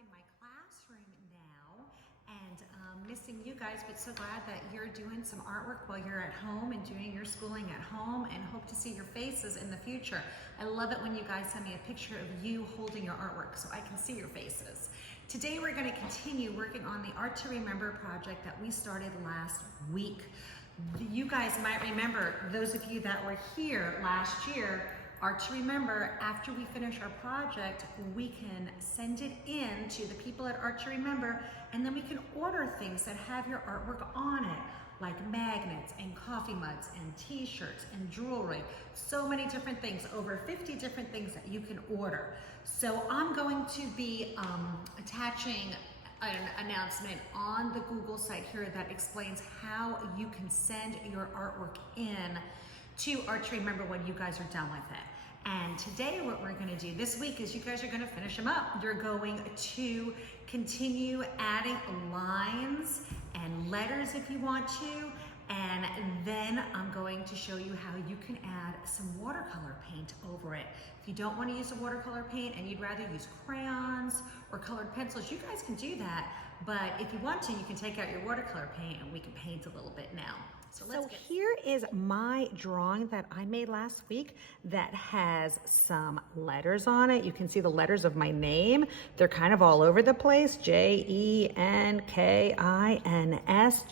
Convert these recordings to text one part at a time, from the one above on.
in my classroom now and missing you guys, but so glad that you're doing some artwork while you're at home and doing your schooling at home, and hope to see your faces in the future. I love it when you guys send me a picture of you holding your artwork so I can see your faces. Today we're going to continue working on the Art to Remember project that we started last week. You guys might remember, those of you that were here last year, Art to Remember, after we finish our project, we can send it in to the people at Art to Remember, and then we can order things that have your artwork on it, like magnets and coffee mugs and t-shirts and jewelry. So many different things, over 50 different things that you can order. So I'm going to be attaching an announcement on the Google site here that explains how you can send your artwork in to Art to Remember when you guys are done with it. And today what we're gonna do this week is you guys are gonna finish them up. You're going to continue adding lines and letters if you want to, and then I'm going to show you how you can add some watercolor paint over it. If you don't want to use a watercolor paint and you'd rather use crayons or colored pencils, you guys can do that. But if you want to, you can take out your watercolor paint and we can paint a little bit now. So here is my drawing that I made last week that has some letters on it. You can see the letters of my name. They're kind of all over the place. Jenkins,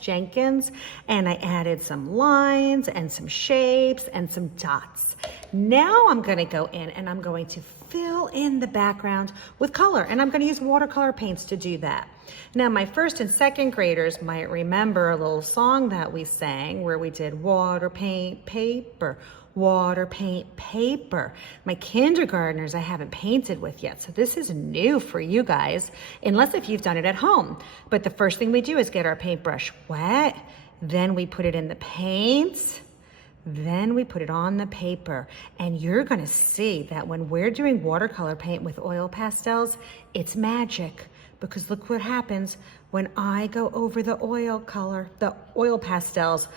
Jenkins. And I added some lines and some shapes and some dots. Now I'm going to go in and I'm going to fill in the background with color, and I'm going to use watercolor paints to do that. Now my first and second graders might remember a little song that we sang where we did water, paint, paper, water, paint, paper. My kindergartners I haven't painted with yet, so this is new for you guys, unless if you've done it at home. But the first thing we do is get our paintbrush wet, then we put it in the paint, then we put it on the paper, and you're gonna see that when we're doing watercolor paint with oil pastels, it's magic, because look what happens when I go over the oil pastels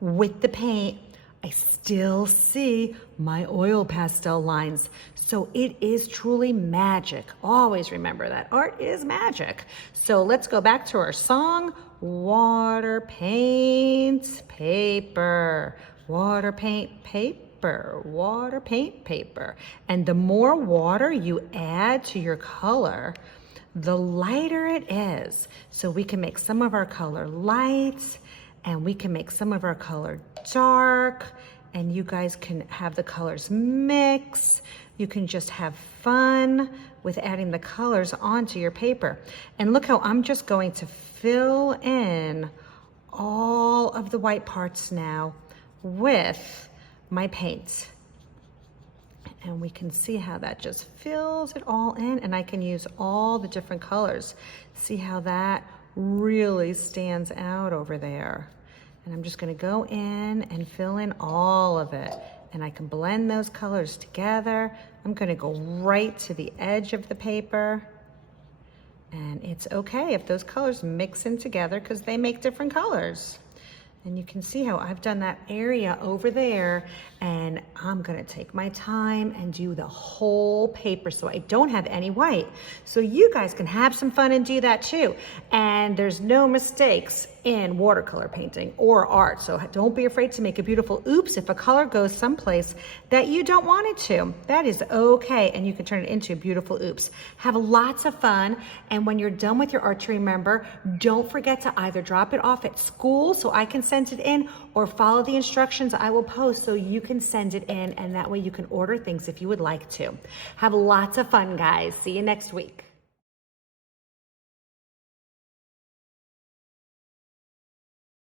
with the paint. I still see my oil pastel lines. So it is truly magic. Always remember that art is magic. So let's go back to our song. Water, paint, paper. Water, paint, paper. Water, paint, paper. And the more water you add to your color, the lighter it is. So we can make some of our color light, and we can make some of our color dark, and you guys can have the colors mix. You can just have fun with adding the colors onto your paper. And look how I'm just going to fill in all of the white parts now with my paint. And we can see how that just fills it all in, and I can use all the different colors. See how that really stands out over there. And I'm just gonna go in and fill in all of it. And I can blend those colors together. I'm gonna go right to the edge of the paper. And it's okay if those colors mix in together because they make different colors. And you can see how I've done that area over there, and I'm gonna take my time and do the whole paper so I don't have any white. So you guys can have some fun and do that too. And there's no mistakes in watercolor painting or art. So don't be afraid to make a beautiful oops if a color goes someplace that you don't want it to. That is okay, and you can turn it into a beautiful oops. Have lots of fun, and when you're done with your Art to Remember, don't forget to either drop it off at school so I can send it in, or follow the instructions I will post so you can send it in, and that way you can order things if you would like to. Have lots of fun, guys. See you next week.